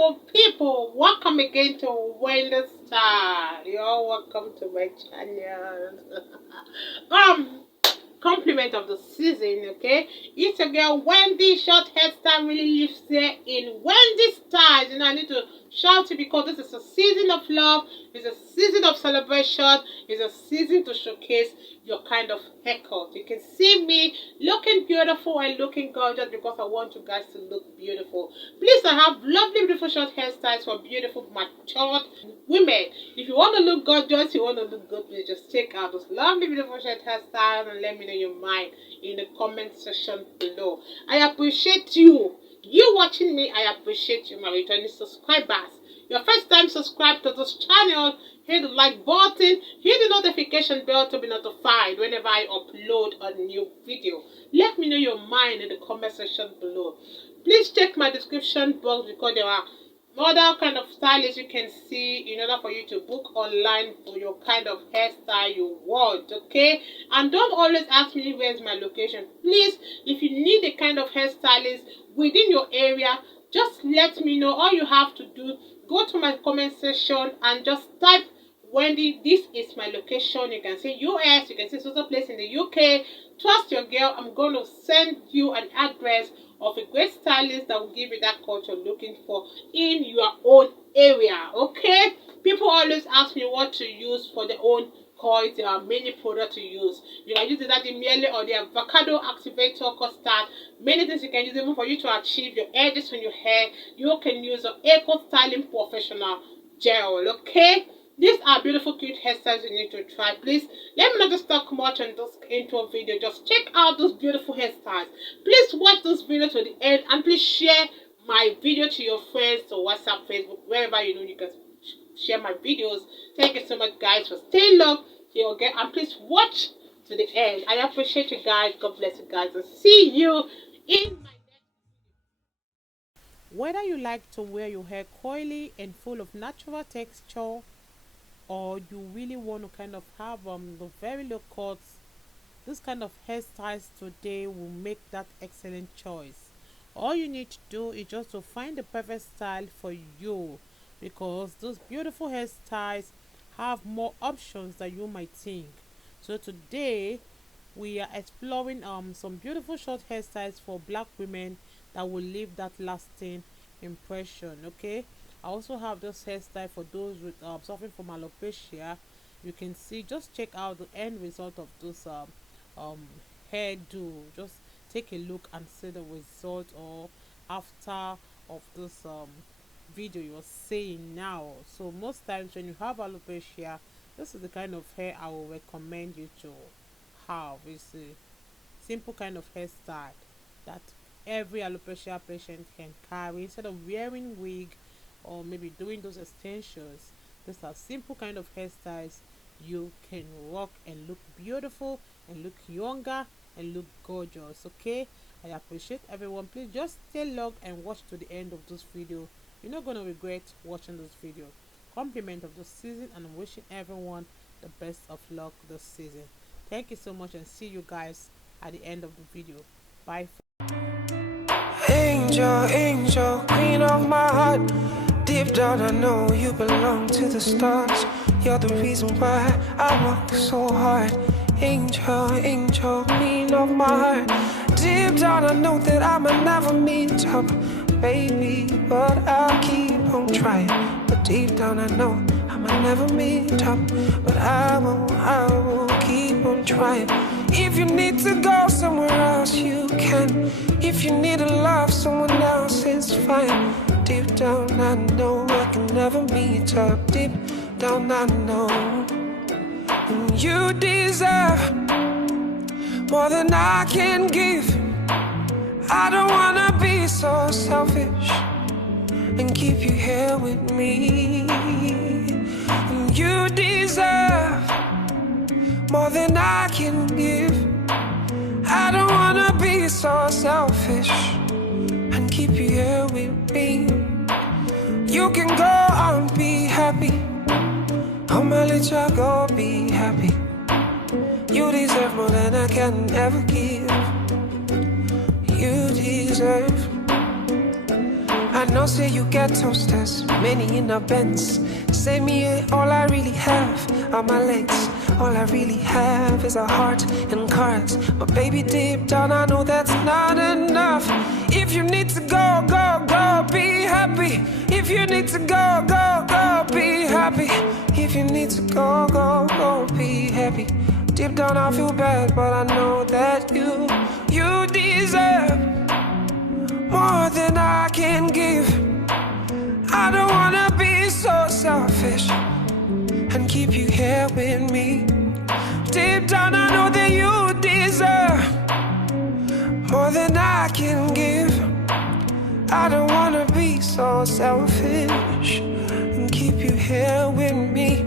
beautiful people, welcome again to Wendy Style. You're all welcome to my channel. Compliment of the season, okay? It's a girl Wendy. Short hairstyle really lives there in Wendy Styles. I need to shout it because this is a season of love, it's a season of celebration, it's a season to showcase your kind of haircut. You can see me looking beautiful and looking gorgeous because I want you guys to look beautiful. Please, I have lovely, beautiful short hairstyles for beautiful, matured women. If you want to look gorgeous, you want to look good, please just check out those lovely, beautiful short hairstyles and let me know your mind in the comment section below. I appreciate you. You watching me, I appreciate you, my returning subscribers. Your first time subscribe to this channel, hit the like button, hit the notification bell to be notified whenever I upload a new video. Let me know your mind in the comment section below. Please check my description box because there are other kind of stylists you can see in order for you to book online for your kind of hairstyle you want, okay? And don't always ask me where's my location. Please, if you need a kind of hairstylist within your area, just let me know. All you have to do, go to my comment section and just type Wendy, this is my location. You can say US, you can say social place in the UK. Trust your girl, I'm going to send you an address of a great stylist that will give you that cut you're looking for in your own area, okay? People always ask me what to use for their own coils. There are many products to use. You can use the Daddy Merely or the avocado activator custard. Many things you can use even for you to achieve your edges on your hair. You can use an eco styling professional gel, okay? These are beautiful, cute hairstyles you need to try. Please, let me not just talk much on this intro video. Just check out those beautiful hairstyles. Please watch this video to the end and please share my video to your friends, to WhatsApp, Facebook, wherever you know you can share my videos. Thank you so much, guys, for staying long here again. And please watch to the end. I appreciate you guys. God bless you guys. And see you in my next video. Whether you like to wear your hair coily and full of natural texture, or you really want to kind of have the very low cuts, this kind of hairstyles today will make that excellent choice. All you need to do is just to find the perfect style for you, because those beautiful hairstyles have more options than you might think. So today we are exploring some beautiful short hairstyles for black women that will leave that lasting impression, okay? I also have this hairstyle for those with suffering from alopecia. You can see, just check out the end result of this hairdo. Just take a look and see the result or after of this video you're seeing now. So most times when you have alopecia, this is the kind of hair I will recommend you to have. It's a simple kind of hairstyle that every alopecia patient can carry. Instead of wearing wig or maybe doing those extensions, these are simple kind of hairstyles you can rock and look beautiful and look younger and look gorgeous, okay? I appreciate everyone. Please just stay long and watch to the end of this video. You're not going to regret watching this video. Compliment of the season, and I'm wishing everyone the best of luck this season. Thank you so much and see you guys at the end of the video. Bye. Angel, angel, queen of my heart. Deep down I know you belong to the stars. You're the reason why I work so hard. Angel, angel, queen of my heart. Deep down I know that I might never meet up, baby, but I'll keep on trying. But deep down I know I might never meet up, but I will keep on trying. If you need to go somewhere else, you can. If you need to love someone else, it's fine. Deep down I know I can never meet up. Deep down I know you deserve more than I can give. I don't wanna be so selfish and keep you here with me. You deserve more than I can give. I don't wanna be so selfish and keep you here with me. You can go and be happy. Oh my little girl, be happy. You deserve more than I can ever give. You deserve. I know, say you get toasters, many in a Benz. Say me, all I really have are my legs. All I really have is a heart and cards. But baby, deep down, I know that's not enough. If you need to go, go, go, be happy. If you need to go, go, go, be happy. If you need to go, go, go, be happy. Deep down, I feel bad, but I know that you deserve more than I can give. I don't wanna be so selfish and keep you here with me. Deep down, I know that you deserve more than I can give. I don't wanna be so selfish and keep you here with me.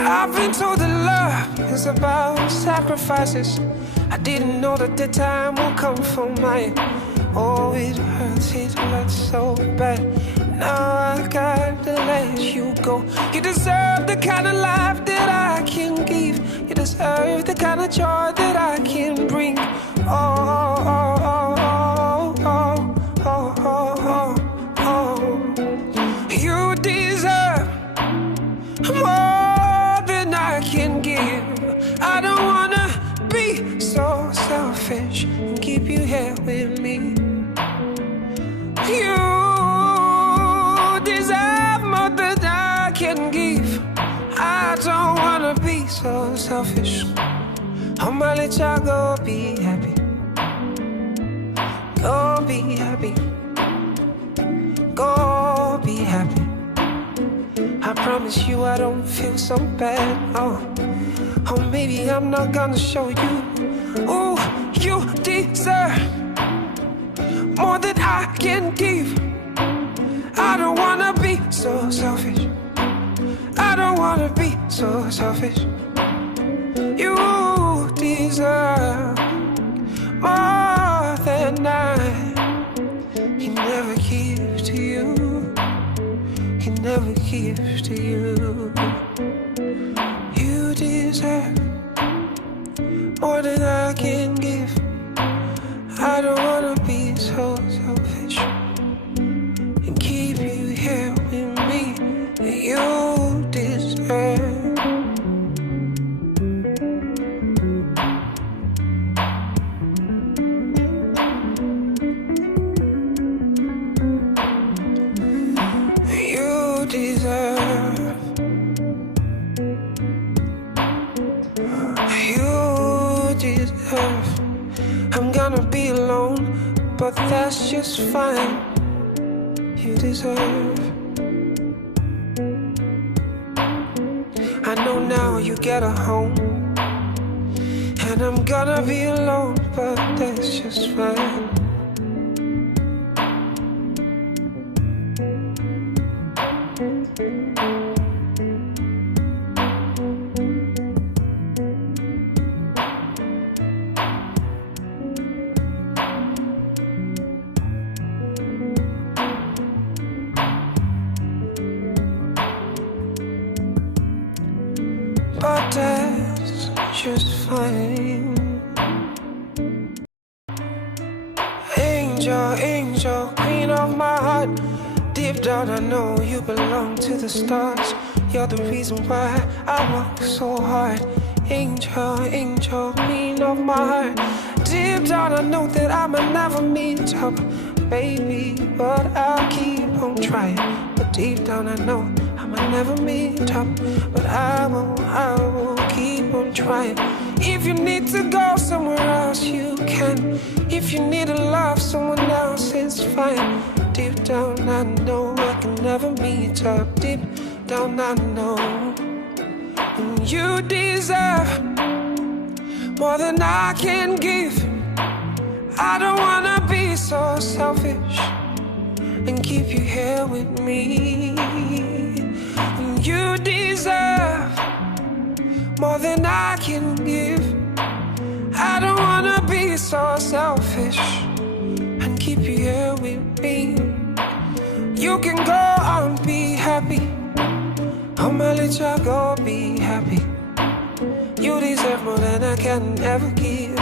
I've been told that love is about sacrifices. I didn't know that the time will come for mine. Oh, it hurts so bad. Now I gotta let you go. You deserve the kind of life that I can give. You deserve the kind of joy that I can bring. Oh, oh, oh, oh, oh, oh, oh, oh. You deserve more than I can give. I don't wanna be so selfish and keep you here with me. You deserve more than I can give. I don't wanna be so selfish. I'ma let y'all go be happy. Go be happy. Go be happy. I promise you I don't feel so bad. Oh, maybe I'm not gonna show you. Oh, you deserve more than I can give. I don't wanna be so selfish. I don't wanna be so selfish. You deserve more than I can never give to you. Can never give to you. You deserve more than I can give. I don't wanna be so selfish and keep you here with me. You deserve. You deserve. You deserve. I'm gonna be alone, but that's just fine. You deserve. I know now you get a home, and I'm gonna be alone, but that's just fine. But that's just fine. Angel, angel, queen of my heart. Deep down I know you belong to the stars. You're the reason why I work so hard. Angel, angel, queen of my heart. Deep down I know that I might never meet up, baby, but I'll keep on trying. But deep down I know I might never meet up, but I will keep on trying. If you need to go somewhere else, you can. If you need to love someone else, it's fine. Deep down I know I can never meet up. Deep down I know you deserve more than I can give. I don't wanna be so selfish and keep you here with me. You deserve more than I can give. I don't wanna be so selfish and keep you here with me. You can go and be happy. I'ma let you go, be happy. You deserve more than I can ever give.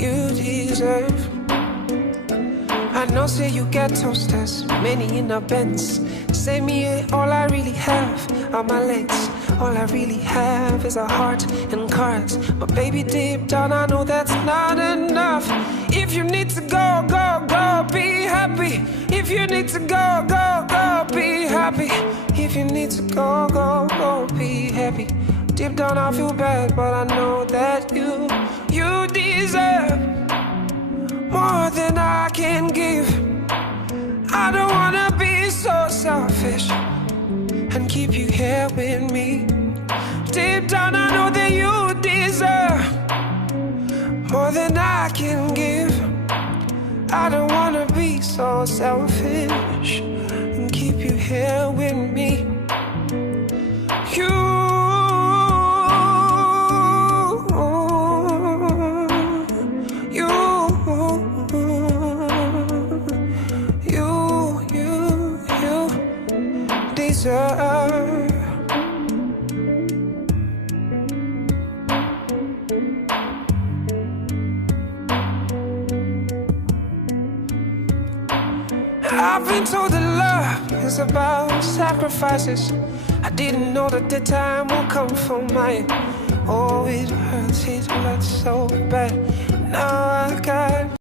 You deserve. I know, say you get toasters, many in a Benz. Say me, all I really have are my legs. All I really have is a heart and cards. But baby, deep down, I know that's not enough. If you need to go, go, go, be happy. If you need to go, go, go, be happy. If you need to go, go, go, be happy. Deep down, I feel bad, but I know that you deserve more than I can give. I don't wanna be so selfish and keep you here with me. Deep down, I know that you deserve more than I can give. I don't wanna be so selfish and keep you here with me. Deserve. I've been told that love is about sacrifices. I didn't know that the time will come for mine. Oh, it hurts so bad. Now I got